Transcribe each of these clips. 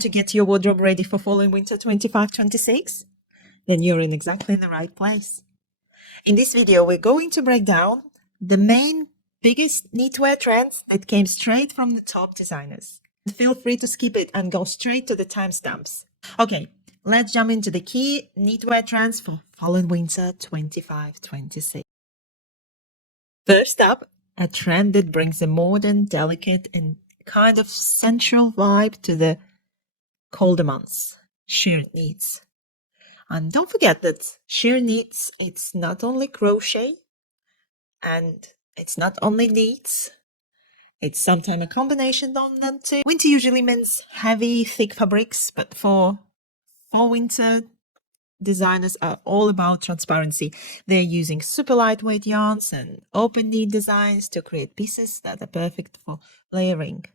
Want to get your wardrobe ready for fall and winter 25-26? Then you're in exactly the right place. In this video, we're going to break down the main biggest knitwear trends that came straight from the top designers. Feel free to skip it and go straight to the timestamps. Okay, let's jump into the key knitwear trends for fall and winter 25-26. First up, a trend that brings a modern, delicate, and kind of sensual vibe to the colder months, sheer knits. And don't forget that sheer knits, it's not only crochet and it's not only knits, it's sometimes a combination of them too. Winter usually means heavy, thick fabrics, but for winter, designers are all about transparency. They're using super lightweight yarns and open knit designs to create pieces that are perfect for layering.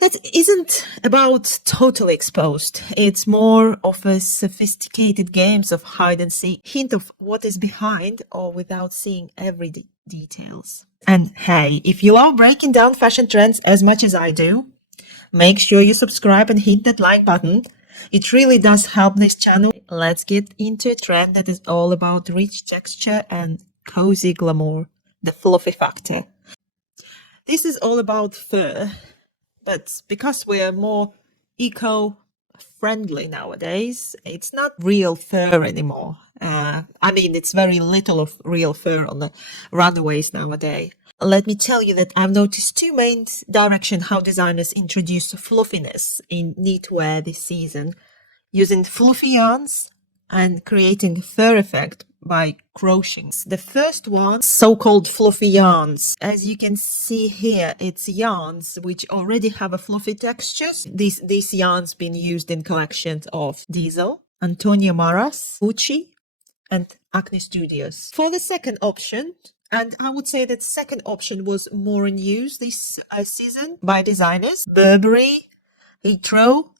That isn't about totally exposed. It's more of a sophisticated games of hide and seek, hint of what is behind or without seeing every details. And hey, if you love breaking down fashion trends as much as I do, make sure you subscribe and hit that like button. It really does help this channel. Let's get into a trend that is all about rich texture and cozy glamour, the fluffy factor. This is all about fur. But because we're more eco-friendly nowadays, it's not real fur anymore. It's very little of real fur on the runways nowadays. Let me tell you that I've noticed two main directions how designers introduce fluffiness in knitwear this season, using fluffy yarns and creating fur effect by crocheting. The first one, so-called fluffy yarns. As you can see here, it's yarns which already have a fluffy texture. These yarns been used in collections of Diesel, Antonia Maras, Gucci, and Acne Studios. For the second option, and I would say that second option was more in use this season by designers, Burberry, Hitro,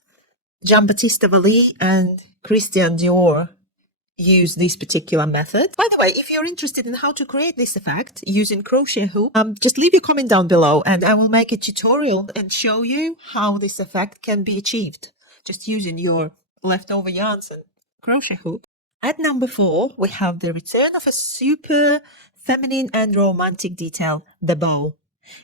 Giambattista Valli, and Christian Dior use this particular method. By the way, if you're interested in how to create this effect using crochet hoop, just leave your comment down below and I will make a tutorial and show you how this effect can be achieved just using your leftover yarns and crochet hoop. At number 4, we have the return of a super feminine and romantic detail, the bow.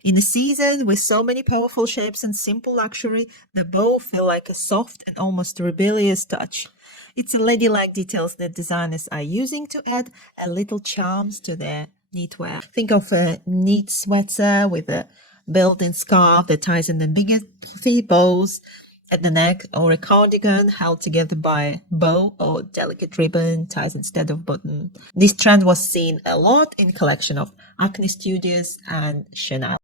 In a season with so many powerful shapes and simple luxury, the bow feels like a soft and almost rebellious touch. It's a ladylike details that designers are using to add a little charms to their knitwear. Think of a knit sweater with a built-in scarf that ties in the bigger three bows at the neck, or a cardigan held together by a bow or delicate ribbon ties instead of button. This trend was seen a lot in collection of Acne Studios and Chanel.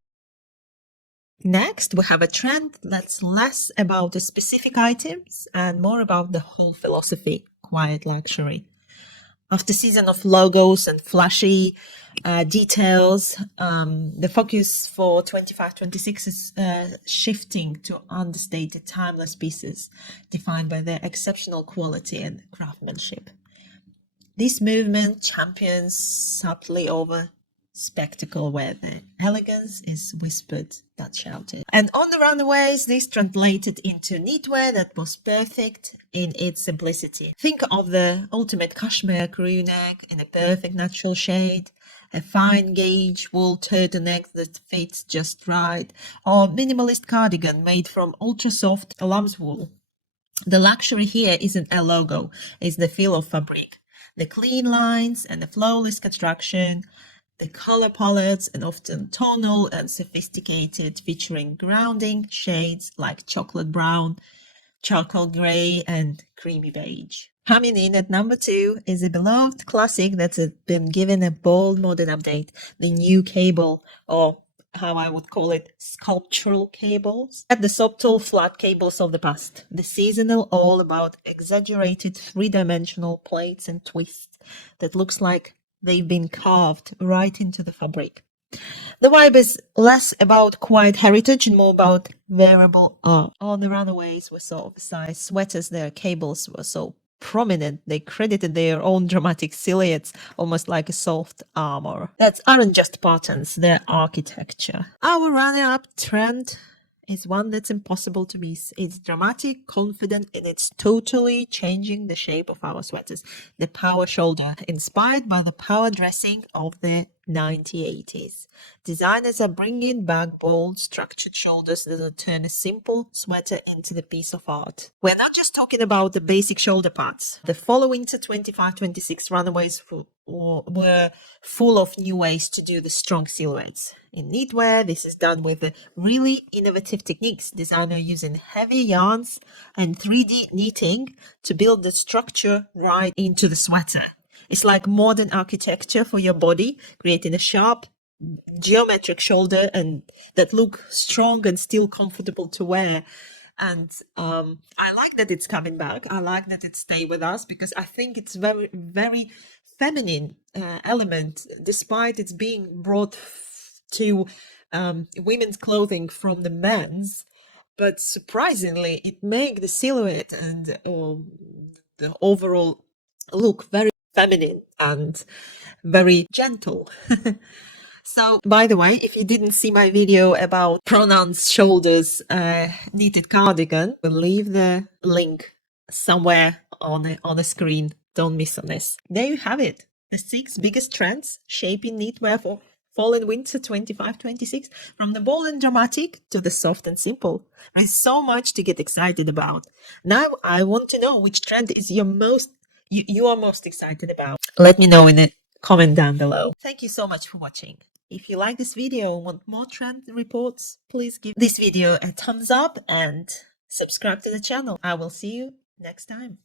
Next, we have a trend that's less about the specific items and more about the whole philosophy, quiet luxury. After a season of logos and flashy details, the focus for 25-26 is shifting to understated, timeless pieces defined by their exceptional quality and craftsmanship. This movement champions subtly over spectacle where the elegance is whispered not shouted. And on the runways, this translated into knitwear that was perfect in its simplicity. Think of the ultimate cashmere crew neck in a perfect natural shade, a fine gauge wool turtleneck that fits just right, or minimalist cardigan made from ultra soft lambswool. The luxury here isn't a logo, it's the feel of fabric, the clean lines and the flawless construction, the color palettes, and often tonal and sophisticated, featuring grounding shades like chocolate brown, charcoal gray, and creamy beige. Coming in at number 2 is a beloved classic that's been given a bold modern update, the new cable, or how I would call it, sculptural cables. At the subtle flat cables of the past, the seasonal all about exaggerated 3-dimensional plates and twists that looks like they've been carved right into the fabric. The vibe is less about quiet heritage and more about wearable art. On the runaways were so oversized sweaters, their cables were so prominent, they credited their own dramatic silhouettes, almost like a soft armor. That aren't just patterns, they're architecture. Our runner-up trend is one that's impossible to miss. It's dramatic, confident, and it's totally changing the shape of our sweaters. The power shoulder, inspired by the power dressing of the 1980s. Designers are bringing back bold, structured shoulders that will turn a simple sweater into the piece of art. We're not just talking about the basic shoulder parts. The fall-winter 25-26 runaways were full of new ways to do the strong silhouettes. In knitwear, this is done with really innovative techniques. Designers using heavy yarns and 3D knitting to build the structure right into the sweater. It's like modern architecture for your body, creating a sharp, geometric shoulder and that look strong and still comfortable to wear. And I like that it's coming back. I like that it stay with us because I think it's very, very feminine element, despite it's being brought to women's clothing from the men's. But surprisingly, it makes the silhouette and the overall look very feminine and very gentle. So, by the way, if you didn't see my video about pronounced shoulders knitted cardigan, we'll leave the link somewhere on the screen. Don't miss on this. There you have it. The 6 biggest trends shaping knitwear for fall and winter 25-26, from the bold and dramatic to the soft and simple. There's so much to get excited about. Now I want to know which trend is you are most excited about. Let me know in the comment down below. Thank you so much for watching. If you like this video and want more trend reports, please give this video a thumbs up and subscribe to the channel. I will see you next time.